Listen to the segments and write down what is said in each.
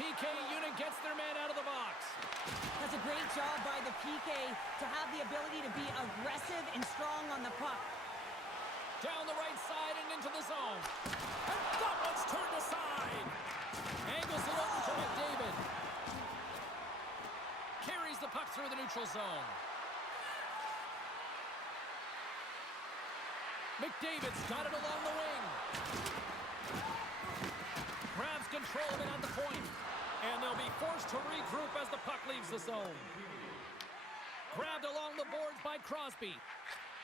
PK unit gets their man out of the box. That's a great job by the PK to have the ability to be aggressive and strong on the puck. Down the right side and into the zone. And that one's turned aside. Angles it over to McDavid. Carries the puck through the neutral zone. McDavid's got it along the wing. Grabs control of it at the point. And they'll be forced to regroup as the puck leaves the zone. Grabbed along the boards by Crosby.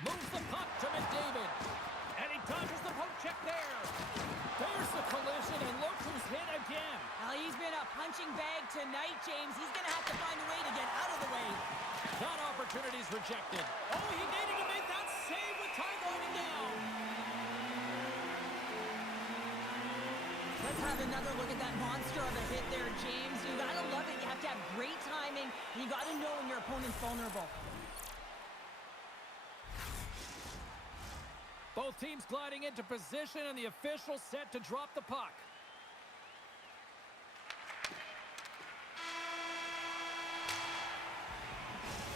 Moves the puck to McDavid. And he dodges the poke check there. There's the collision, and look who's hit again. Well, he's been a punching bag tonight, James. He's going to have to find a way to get out of the way. That opportunity's rejected. Oh, he needed to make that save with time running down. Let's have another look at that monster of a hit there, James. You got to love it. You have to have great timing. You got to know when your opponent's vulnerable. Both teams gliding into position, and the official set to drop the puck.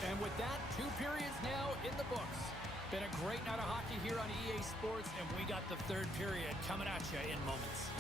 And with that, 2 periods now in the books. Been a great night of hockey here on EA Sports, and we got the 3rd period coming at you in moments.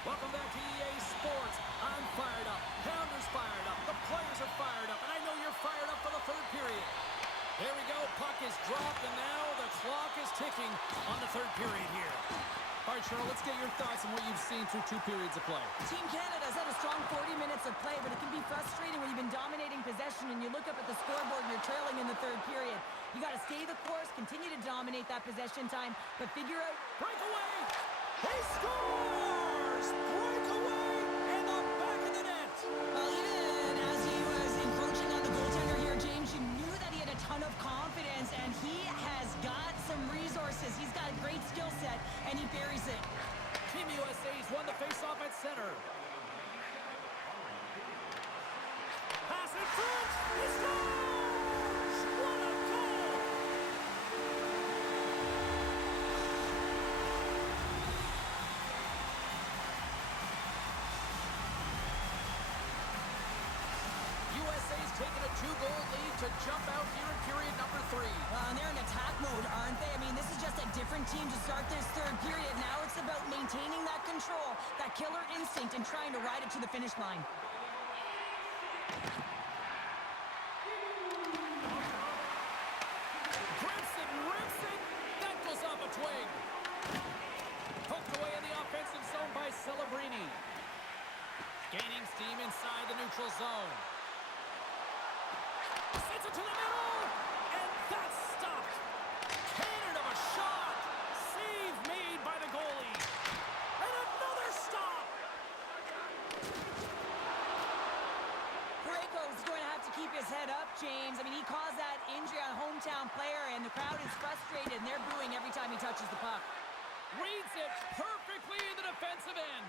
Welcome back to EA Sports. I'm fired up. Pounder's fired up. The players are fired up. And I know you're fired up for the 3rd period. There we go. Puck is dropped, and now the clock is ticking on the 3rd period here. All right, Cheryl, let's get your thoughts on what you've seen through 2 periods of play. Team Canada's had a strong 40 minutes of play, but it can be frustrating when you've been dominating possession and you look up at the scoreboard and you're trailing in the 3rd period. You got to stay the course, continue to dominate that possession time, but figure out... Breakaway! He scores! Breakaway in the back of the net! Well, even as he was encroaching on the goaltender here, James, you knew that he had a ton of confidence, and he has got some resources. He's got a great skill set, and he buries it. Team USA's won the faceoff at center. Pass in front! He scores! What a goal! USA's taken a 2-goal lead to jump out here in period number 3. And they're in attack mode, aren't they? I mean, this is just a different team to start this 3rd period. Now it's about maintaining that control, that killer instinct, and trying to ride it to the finish line. Grimson rips it. That goes off a twig. Poked away in the offensive zone by Celebrini. Gaining steam inside the neutral zone. Sends it to the middle, and that's stopped. Cannon of a shot. Save made by the goalie. And another stop. Parayko's going to have to keep his head up, James. I mean, he caused that injury on a hometown player, and the crowd is frustrated, and they're booing every time he touches the puck. Reads it perfectly in the defensive end.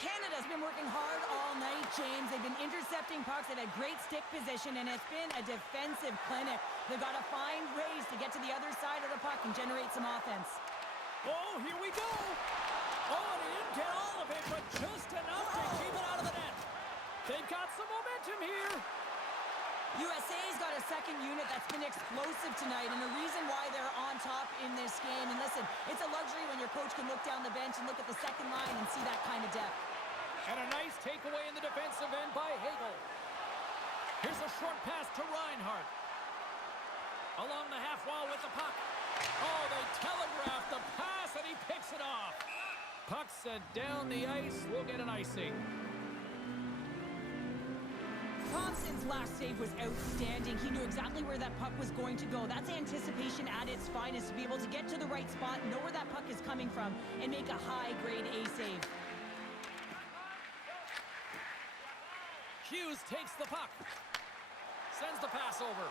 Canada's been working hard all night, James. They've been intercepting pucks. They've had great stick position, and it's been a defensive clinic. They've got to find ways to get to the other side of the puck and generate some offense. Oh, here we go. Oh, they didn't get all of it, but just enough to keep it out of the net. They've got some momentum here. USA's got a second unit that's been explosive tonight, and the reason why they're on top in this game, and listen, it's a luxury when your coach can look down the bench and look at the second line and see that kind of depth. And a nice takeaway in the defensive end by Hagel. Here's a short pass to Reinhart. Along the half wall with the puck. Oh, and down the ice. We'll get an icing. Thompson's last save was outstanding. He knew exactly where that puck was going to go. That's anticipation at its finest, to be able to get to the right spot, know where that puck is coming from, and make a high-grade A save. Hughes takes the puck. Sends the pass over.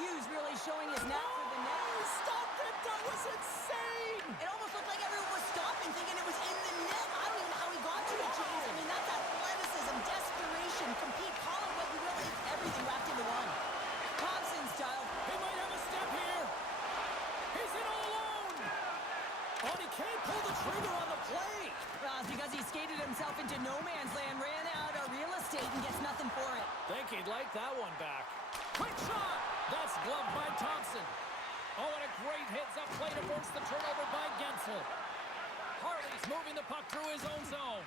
Hughes really showing his knack for the net. He stopped it! That was insane! It almost looked like everyone was stopping, thinking it was in the net. I don't even know how he got to it, James. I mean, that's athleticism, desperation, compete, call it what you will. It's everything wrapped into one. Thompson style. He might have a step here. He's in all alone. Oh, he can't pull the trigger on the play. Well, it's because he skated himself into no man's land, ran out of real estate, and gets nothing for it. Think he'd like that one back. Quick shot! That's gloved by Thompson. Oh, and a great heads-up play to force the turnover by Gensel. Harley's moving the puck through his own zone.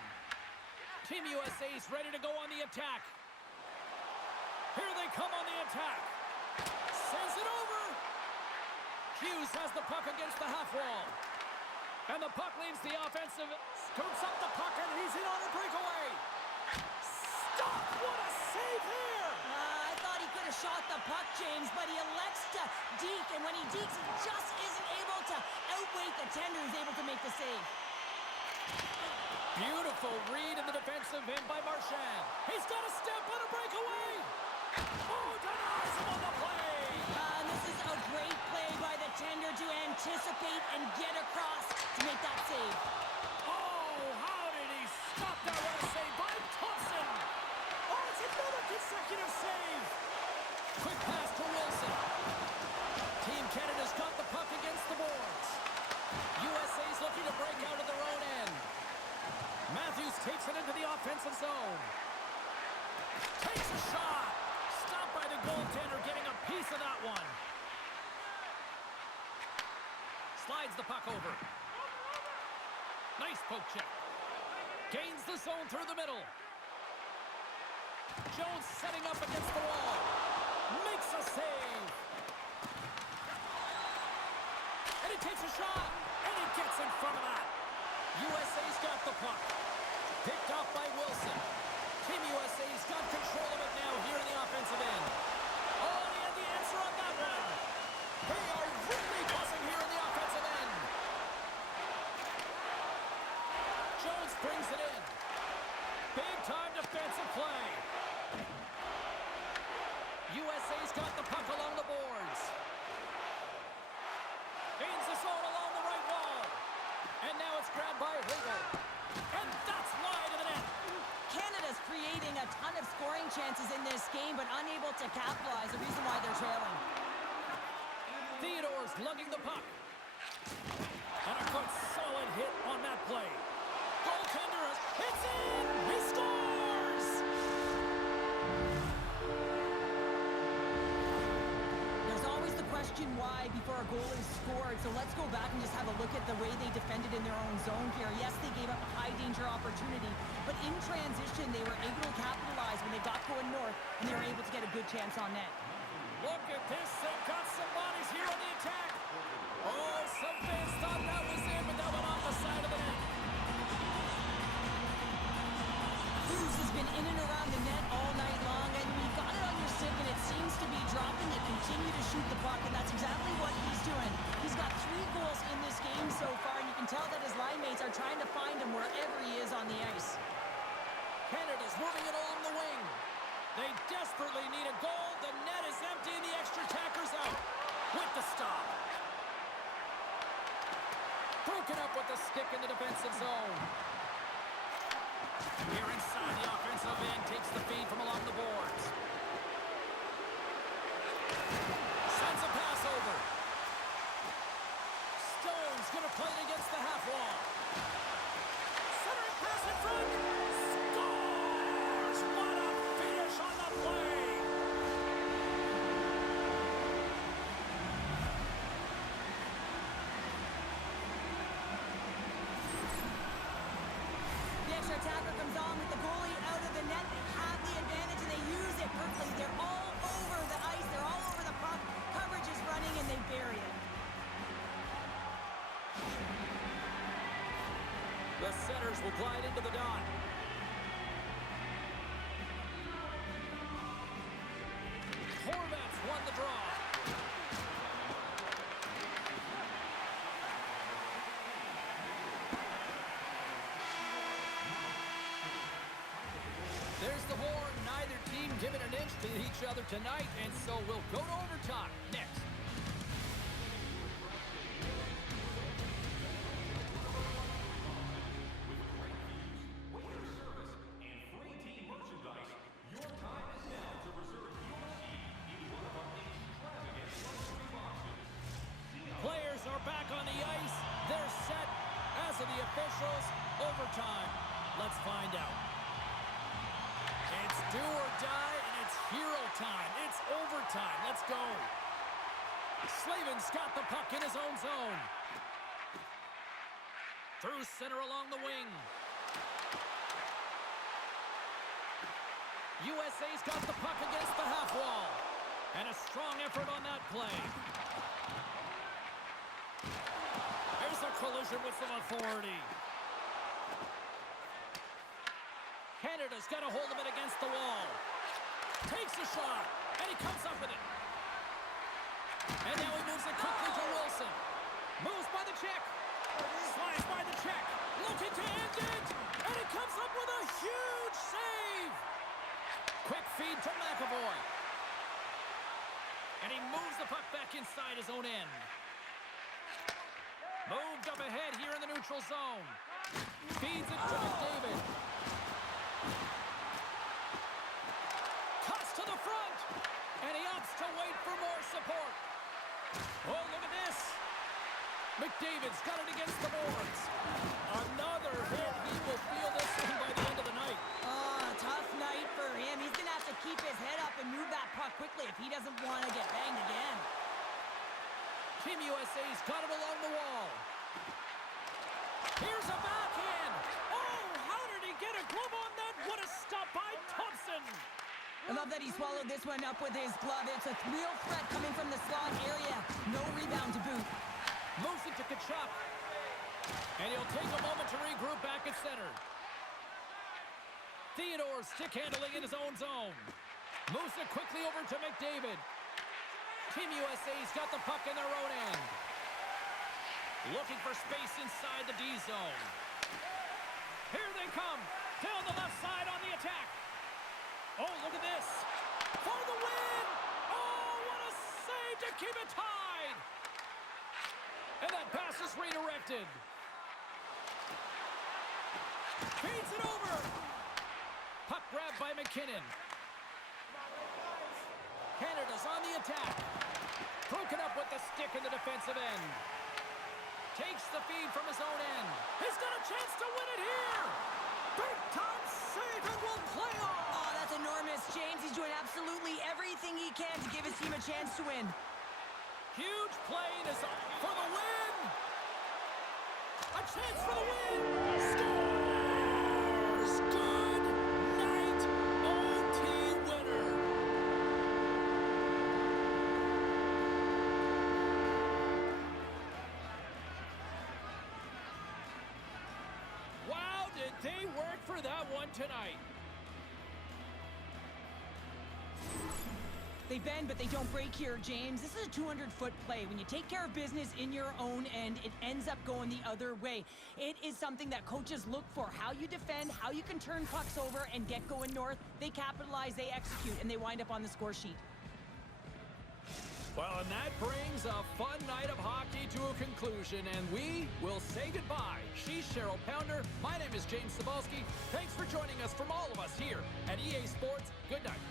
Team USA's ready to go on the attack. Here they come on the attack. Sends it over. Hughes has the puck against the half wall. And the puck leaves the offensive. Scoops up the puck, and he's in on a breakaway. Stop! What a save here! I thought he could have shot the puck, James, but he elects to deke, and when he dekes, he just isn't able to outweigh the tender who's able to make the save. Beautiful read in the defensive end by Marchand. He's got a step on a breakaway. Oh, denies him on the play. And this is a great play by the tender to anticipate and get across to make that save. Oh, how did he stop that? What a save by Thompson. Oh, it's another consecutive save. Quick pass to Wilson. Team Canada's got the puck against the boards. USA's looking to break out of their own end. Matthews takes it into the offensive zone. Takes a shot. Stopped by the goaltender, getting a piece of that one. Slides the puck over. Nice poke check. Gains the zone through the middle. Jones setting up against the wall. Makes a save. And he takes a shot. And he gets in front of that. USA's got the puck. Picked off by Wilson. Team USA's got control of it now here in the offensive end. Oh, he had the answer on that one. They are really buzzing here in the offensive end. Jones brings it in. Big time defensive play. USA's got the puck along the boards. Gains the zone along the right wall. And now it's grabbed by Hagel. And that's wide of the net. Canada's creating a ton of scoring chances in this game, but unable to capitalize, the reason why they're trailing. Theodore's lugging the puck. And a good solid hit on that play. Goaltender hits in! He scores! There's always the question why before a goal is scored, so let's go back and just have a look at the way they defended in their own zone here. Yes, they gave up a high-danger opportunity, but in transition, they were able to capitalize when they got going north, and they were able to get a good chance on net. Look at this. They've got some bodies here on the attack. Oh, some fans thought that was in, but that went off the side of the net. Hughes has been in and around the net all night long, and when you've got it on your stick and it seems to be dropping, they continue to shoot the puck, and that's exactly what he's doing. He's got 3 goals in this game so far, and you can tell that his line mates are trying to find him wherever he is on the ice. Canada's moving it along the wing. They desperately need a goal. The net is empty, and the extra attacker's out with the stop. Broken up with the stick in the defensive zone. Here inside the offensive end, takes the feed from along the boards. Sends a pass over. Stone's going to play it against the half wall. Centering pass in front. Scores! What a finish on the play! The extra attacker comes on with the goalie out of the net. They have the advantage, and they use it perfectly. They're all over the ice. They're all over the puck. Coverage is running, and they bury it. The setters will glide into the dot. Horvats won the draw. There's the horn. Neither team giving an inch to each other tonight, and so we'll go to overtime next. Players are back on the ice. They're set. As of the officials, overtime. Let's find out. It's do or die, and it's hero time. It's overtime. Let's go. Slavin's got the puck in his own zone. Through center along the wing. USA's got the puck against the half wall. And a strong effort on that play. There's a collision with some authority. Canada's got a hold of it against the wall. Takes a shot, and he comes up with it. And now he moves it quickly to Wilson. Moves by the check. Slides by the check. Looking to end it. And he comes up with a huge save. Quick feed to McAvoy. And he moves the puck back inside his own end. Moved up ahead here in the neutral zone. Feeds it to McDavid. Cuts to the front. And he opts to wait for more support. Oh, look at this. McDavid's got it against the boards. Another hit. He will feel this one by the end of the night. Oh, tough night for him. He's going to have to keep his head up and move that puck quickly if he doesn't want to get banged again. Team USA's got it along the wall. Here's a backhand. Oh, how did he get a glove on that? What a stop by Thompson. I love that he swallowed this one up with his glove. It's a real threat coming from the slot area. No rebound to boot. Moves it to Tkachuk. And he'll take a moment to regroup back at center. Theodore stick handling in his own zone. Moves it quickly over to McDavid. Team USA's got the puck in their own end. Looking for space inside the D zone. Here they come. Down the left side on the attack. Oh, look at this. For the win. Oh, what a save to keep it tied. And that pass is redirected. Feeds it over. Puck grabbed by McKinnon. Canada's on the attack. Broken up with the stick in the defensive end. Takes the feed from his own end. He's got a chance to win it here. Big time save and will play on. Oh, that's enormous, James. He's doing absolutely everything he can to give his team a chance to win. Huge play is up for the win. A chance for the win. Scores. Good night. OT winner. Wow, did they work for that one tonight. They bend, but they don't break here, James. This is a 200-foot play. When you take care of business in your own end, it ends up going the other way. It is something that coaches look for. How you defend, how you can turn pucks over and get going north. They capitalize, they execute, and they wind up on the score sheet. Well, and that brings a fun night of hockey to a conclusion, and we will say goodbye. She's Cheryl Pounder. My name is James Cybulski. Thanks for joining us from all of us here at EA Sports. Good night.